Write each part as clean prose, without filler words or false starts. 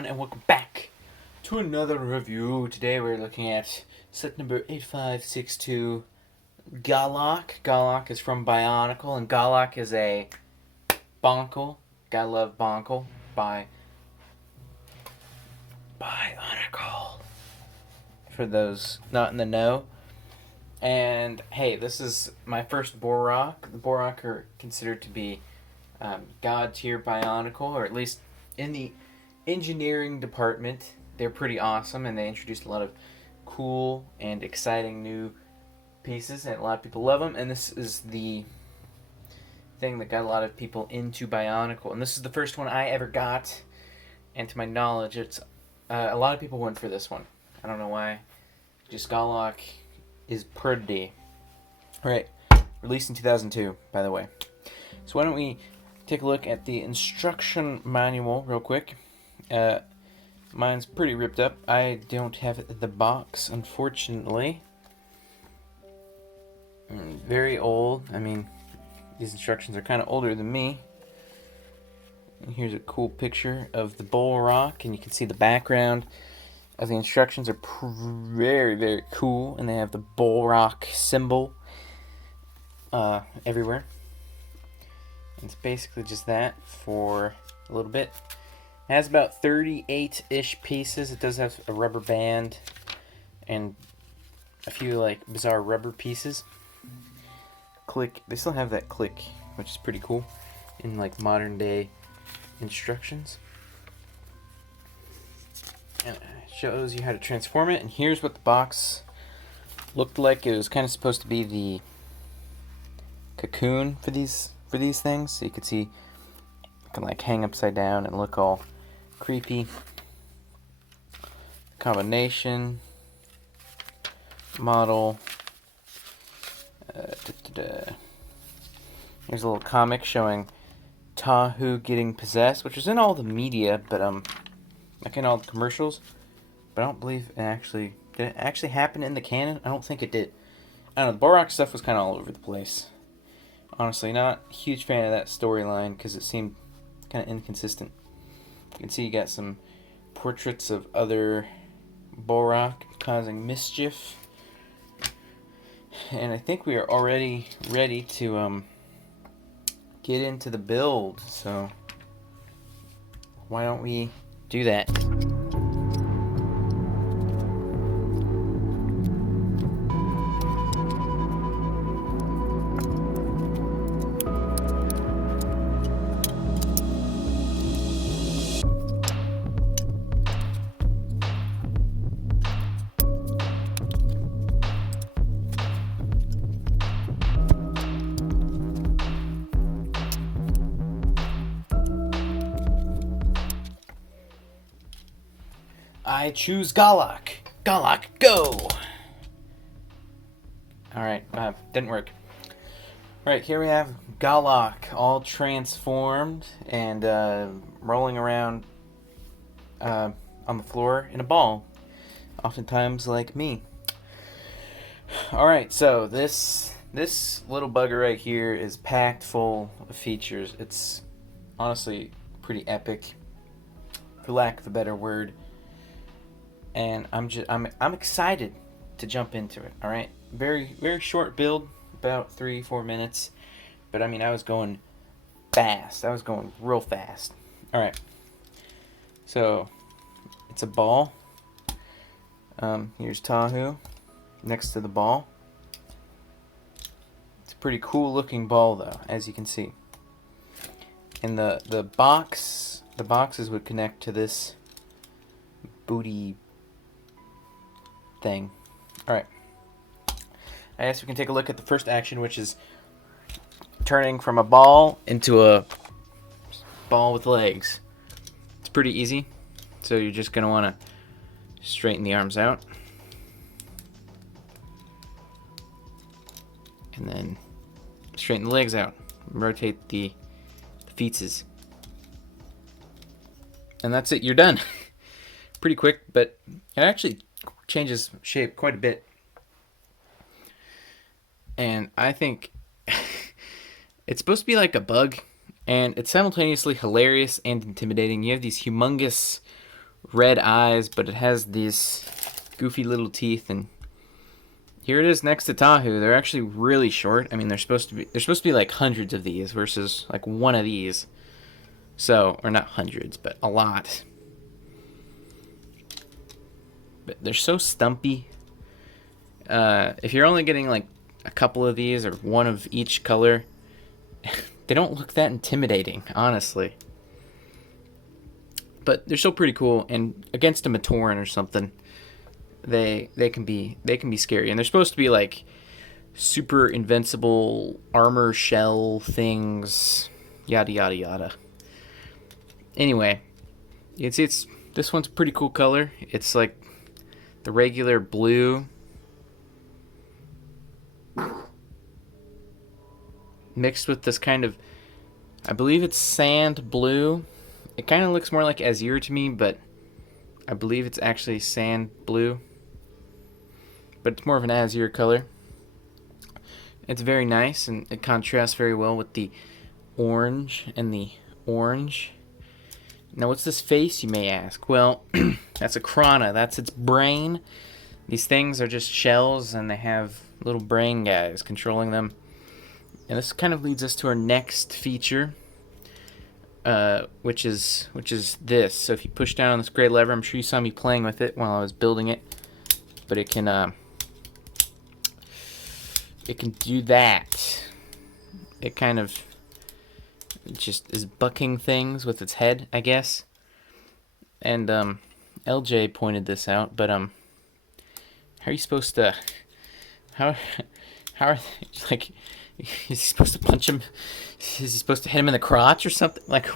everyone, and welcome back to another review. Today we're looking at set number 8562, Gahlok. Gahlok is from Bionicle, and Gahlok is a Bonkle. Gotta love Bonkle by Bionicle. For those not in the know. And hey, this is my first Bohrok. The Bohrok are considered to be god tier Bionicle, or at least in the engineering department, they're pretty awesome, and they introduced a lot of cool and exciting new pieces, and a lot of people love them. And this is the thing that got a lot of people into Bionicle, and this is the first one I ever got. And to my knowledge, it's a lot of people went for this one. I don't know why. Just Gahlok is pretty. Alright, released in 2002, by the way. So why don't we take a look at the instruction manual real quick. Mine's pretty ripped up. I don't have the box, unfortunately. Very old. I mean, these instructions are kind of older than me. And here's a cool picture of the Bohrok, and you can see the background of the instructions are very, very cool, and they have the Bohrok symbol everywhere. It's basically just that for a little bit. It has about 38-ish pieces. It does have a rubber band and a few like bizarre rubber pieces. Click. They still have that click, which is pretty cool in like modern day instructions. And it shows you how to transform it. And here's what the box looked like. It was kind of supposed to be the cocoon for these things, so you could see it can like hang upside down and look all creepy. Combination model. Here's a little comic showing Tahu getting possessed, which was in all the media, but like in all the commercials. But I don't believe it did it actually happen in the canon? I don't think it did. I don't know. The Bohrok stuff was kind of all over the place. Honestly, not a huge fan of that storyline because it seemed kind of inconsistent. You can see you got some portraits of other Bohrok causing mischief. And I think we are already ready to get into the build. So why don't we do that? I choose Gahlok. Gahlok, go! Alright, didn't work. Alright, here we have Gahlok, all transformed and rolling around on the floor in a ball. Oftentimes like me. Alright, so this little bugger right here is packed full of features. It's honestly pretty epic, for lack of a better word. And I'm excited to jump into it. All right, very short build, about 3-4 minutes, but I mean I was going fast. I was going real fast. All right, so it's a ball. Here's Tahu next to the ball. It's a pretty cool looking ball though, as you can see. And the boxes would connect to this booty thing. Alright. I guess we can take a look at the first action, which is turning from a ball into a ball with legs. It's pretty easy. So you're just going to want to straighten the arms out. And then straighten the legs out. Rotate the feetses. And that's it. You're done. Pretty quick, but it actually changes shape quite a bit. And I think it's supposed to be like a bug, and it's simultaneously hilarious and intimidating. You have these humongous red eyes, but it has these goofy little teeth, and here it is next to Tahu. They're actually really short. I mean, there's supposed to be like hundreds of these versus like one of these. So, or not hundreds, but a lot. But they're so stumpy. If you're only getting like a couple of these or one of each color, they don't look that intimidating, honestly. But they're still pretty cool, and against a Matoran or something, they can be scary. And they're supposed to be like super invincible armor shell things, yada yada yada. Anyway, you can see this one's a pretty cool color. It's like the regular blue mixed with this kind of, I believe it's sand blue. It kind of looks more like azure to me, but I believe it's actually sand blue. But it's more of an azure color. It's very nice, and it contrasts very well with the orange and the orange. Now, what's this face, you may ask? Well, that's a Krana. That's its brain. These things are just shells, and they have little brain guys controlling them. And this kind of leads us to our next feature, which is this. So if you push down on this gray lever, I'm sure you saw me playing with it while I was building it, but it can do that. It kind of just is bucking things with its head, I guess. And LJ pointed this out, but how are you supposed to? How are they, like? Is he supposed to punch him? Is he supposed to hit him in the crotch or something? Like,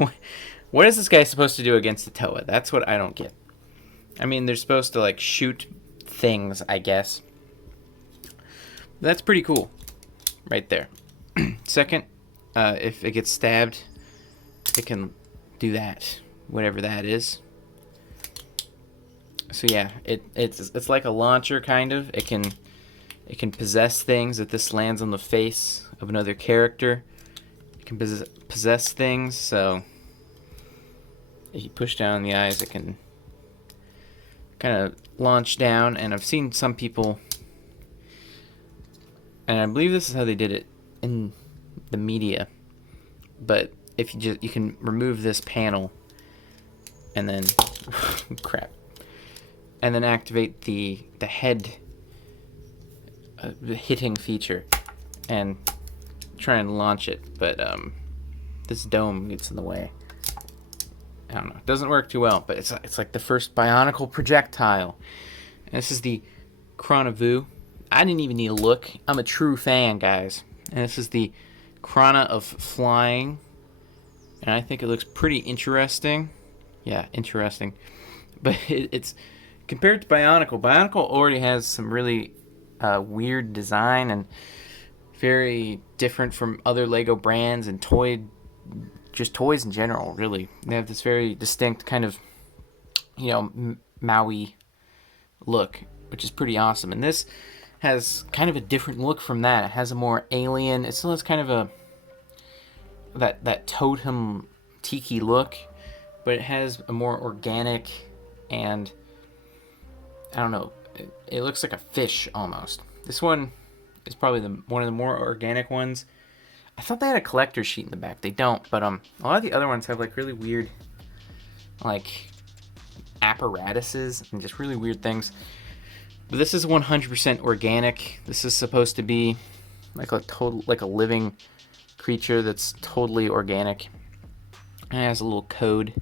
what is this guy supposed to do against the Toa? That's what I don't get. I mean, they're supposed to like shoot things, I guess. That's pretty cool, right there. Second, if it gets stabbed, it can do that, whatever that is. So yeah, it's like a launcher kind of. It can possess things. If this lands on the face of another character, it can possess things. So if you push down the eyes, it can kind of launch down. And I've seen some people, and I believe this is how they did it in the media, but if you can remove this panel and then crap, and then activate the head hitting feature and try and launch it, but this dome gets in the way. I don't know, it doesn't work too well, but it's like the first Bionicle projectile. And this is the Krana. I didn't even need to look. I'm a true fan, guys. And this is the Krana of flying. And I think it looks pretty interesting. Yeah, interesting. But it's compared to Bionicle. Bionicle already has some really weird design and very different from other Lego brands and toys in general, really. They have this very distinct kind of, Maui look, which is pretty awesome. And this has kind of a different look from that. It has a more alien, it still has kind of that totem tiki look, but it has a more organic, and I don't know, it looks like a fish almost. This one is probably one of the more organic ones. I thought they had a collector sheet in the back. They don't, but a lot of the other ones have like really weird like apparatuses and just really weird things. But this is 100% organic. This is supposed to be like a living creature that's totally organic. And it has a little code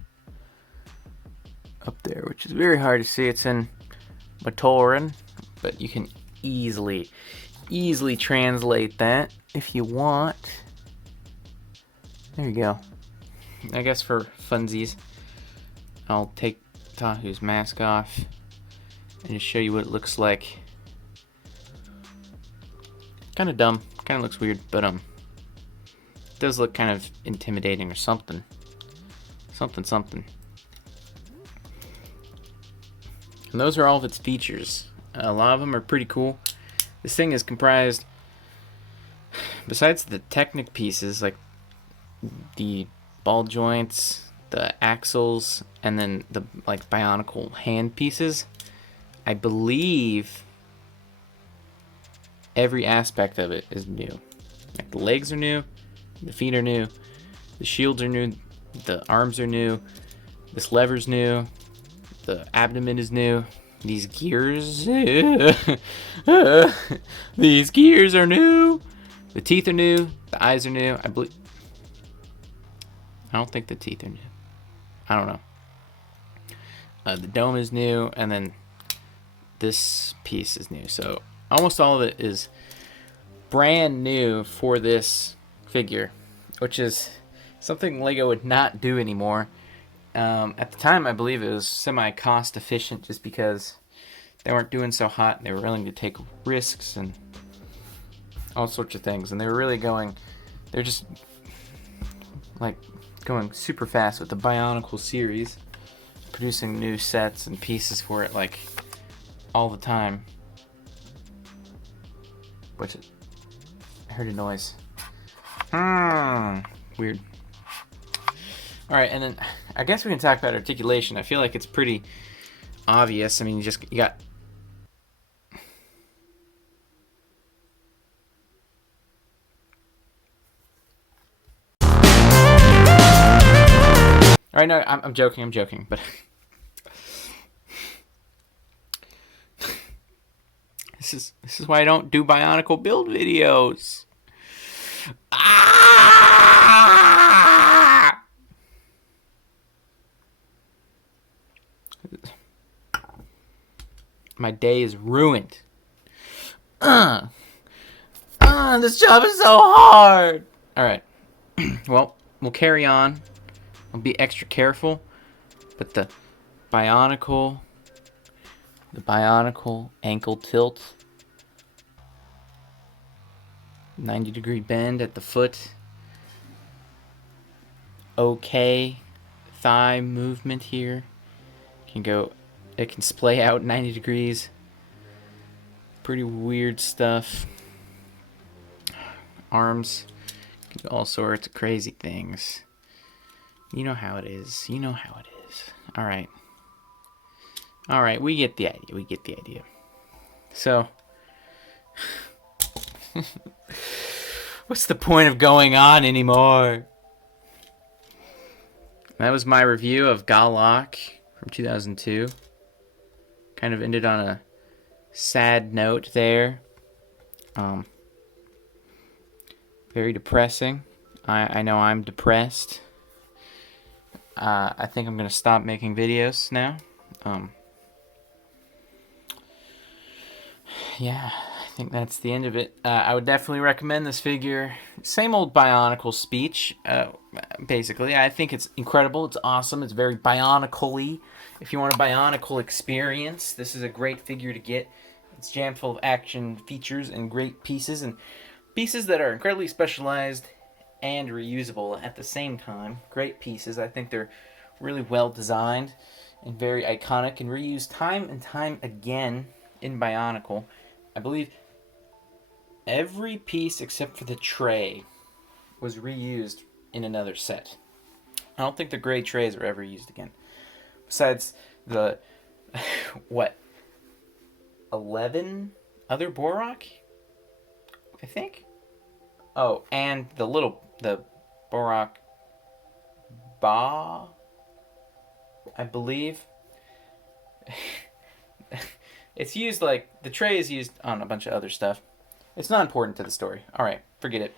up there, which is very hard to see. It's in Matoran, but you can easily translate that if you want. There you go. I guess for funsies, I'll take Tahu's mask off and just show you what it looks like. Kind of dumb, kind of looks weird, but it does look kind of intimidating or something. Something. And those are all of its features. A lot of them are pretty cool. This thing is comprised, besides the Technic pieces, like the ball joints the axles, and then the like Bionicle hand pieces. I believe every aspect of it is new. Like the legs are new, the feet are new, the shields are new, the arms are new, this lever's new, the abdomen is new, these gears, these gears are new, the teeth are new, the eyes are new. I don't think the teeth are new. I don't know. The dome is new, and then this piece is new. So almost all of it is brand new for this figure, which is something Lego would not do anymore. At the time, I believe it was semi-cost efficient just because they weren't doing so hot and they were willing to take risks and all sorts of things. And they were really they're just like going super fast with the Bionicle series, producing new sets and pieces for it like all the time. What's it? I heard a noise. Weird. Alright, and then I guess we can talk about articulation. I feel like it's pretty obvious. I mean, you got... Alright, no, I'm joking, but... This is why I don't do Bionicle build videos. My day is ruined. This job is so hard. All right. Well, we'll carry on. I'll be extra careful. But the Bionicle ankle tilt. 90-degree bend at the foot. Okay. Thigh movement here. It can splay out 90 degrees. Pretty weird stuff. Arms. Can do all sorts of crazy things. You know how it is. Alright. Alright, we get the idea. So... what's the point of going on anymore? That was my review of Gahlok from 2002. Kind of ended on a sad note there. Very depressing. I know I'm depressed. I think I'm going to stop making videos now. Yeah, I think that's the end of it. I would definitely recommend this figure. Same old Bionicle speech, basically. I think it's incredible. It's awesome. It's very Bionicle-y. If you want a Bionicle experience, this is a great figure to get. It's jammed full of action features and great pieces, and pieces that are incredibly specialized and reusable at the same time. Great pieces. I think they're really well designed and very iconic and reused time and time again in Bionicle. I believe every piece except for the tray was reused in another set. I don't think the gray trays were ever used again. Besides the, 11 other Bohrok? I think? Oh, and the Bohrok Ba, I believe. It's used the tray is used on a bunch of other stuff. It's not important to the story. Alright, forget it.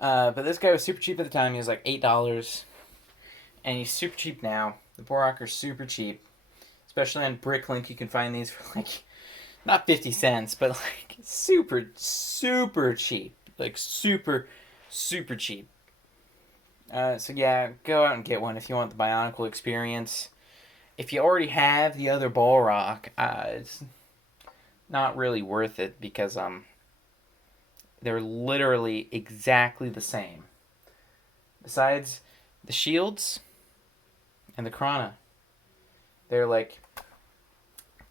But this guy was super cheap at the time. He was like $8. And he's super cheap now. The Bohrok are super cheap. Especially on Bricklink, you can find these for not 50 cents, but super, super cheap. Super, super cheap. So yeah, go out and get one if you want the Bionicle experience. If you already have the other Bohrok, it's not really worth it because they're literally exactly the same. Besides the shields and the Krana, they're like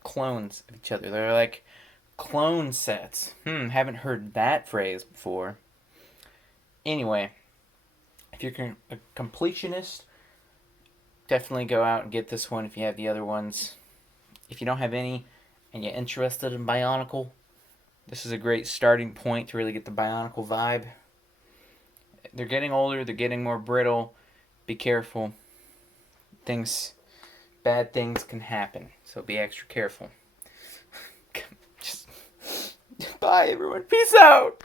clones of each other. They're like clone sets. Haven't heard that phrase before. Anyway, If you're a completionist, definitely go out and get this one if you have the other ones. If you don't have any and you're interested in Bionicle, this is a great starting point to really get the Bionicle vibe. They're getting older, they're getting more brittle. Be careful. Bad things can happen, so be extra careful. Just bye everyone. Peace out.